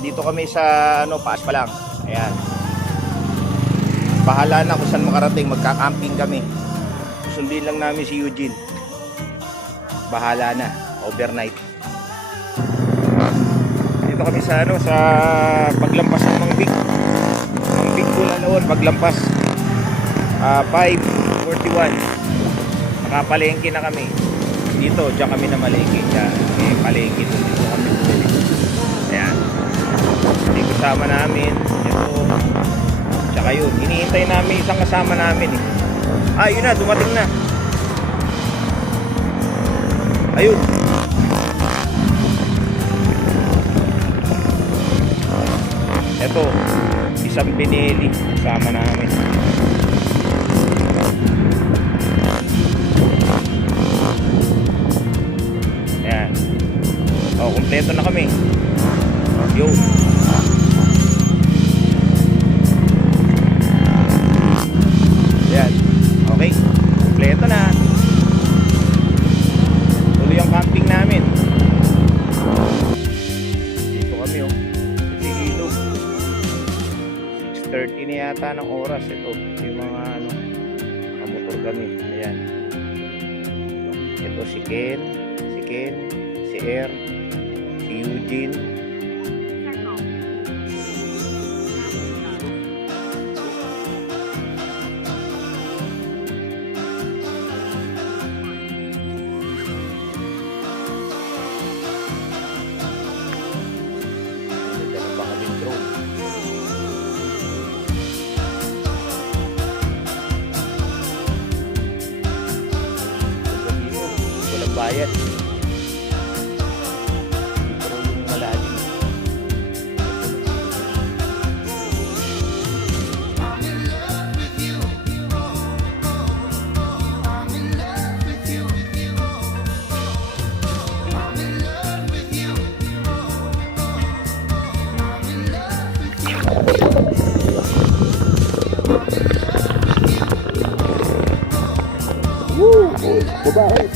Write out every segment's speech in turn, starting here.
Dito kami sa paas pa lang. Ayan. Bahala na kung saan makarating, magka-camping kami. Susundin lang namin si Eugene. Bahala na, overnight. Dito kami sa sa paglampas ng Mangbig. Mangbig Bulaon, paglampas. 5:41. Nakapalengke na kami. Dito, diyan kami na malengke. May palengke dito kami. Ayan. Hindi kasama namin. Ito. Tsaka yun. Hinihintay namin isang kasama namin eh. Yun na. Dumating na. Ayun. Ito. Isang Benelli. Kasama namin. Ayan. Kompleto na kami. Yun. Ayan. Okay. Kompleto na. Tuloy ang camping namin. Dito kami Ilog. 6:30 na yata ng oras. Ito. Yung mga kamotor kami. Ayan. Ito si Ken. Si Er. Si Eugene. Walang bayad. Pero yung malalim. Woo! Babae!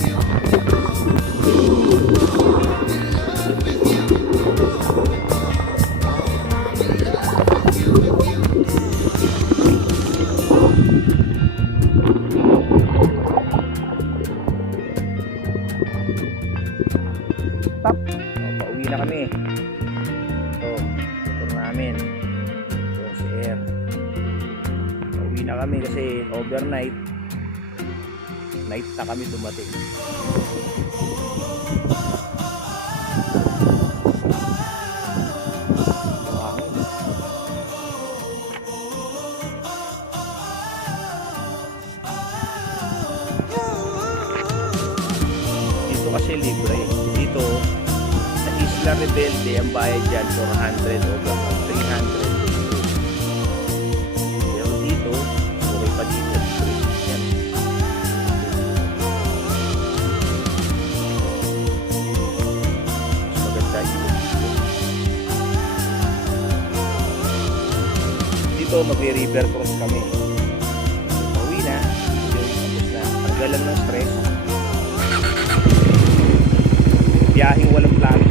Stop. Pauwi na kami. Ito, motor namin. Ito si Air. Pauwi na kami kasi overnight. Night na kami dumating. Dito kasi libre. Dito sa Isla Rebelde ang bayad dyan 400 o 300. Pero dito okay pa dito. Yan. Maganda dito mag-river cross kami. Pauwi na. Tapos na. Tanggal lang ng stress. Biyaheng walang plano.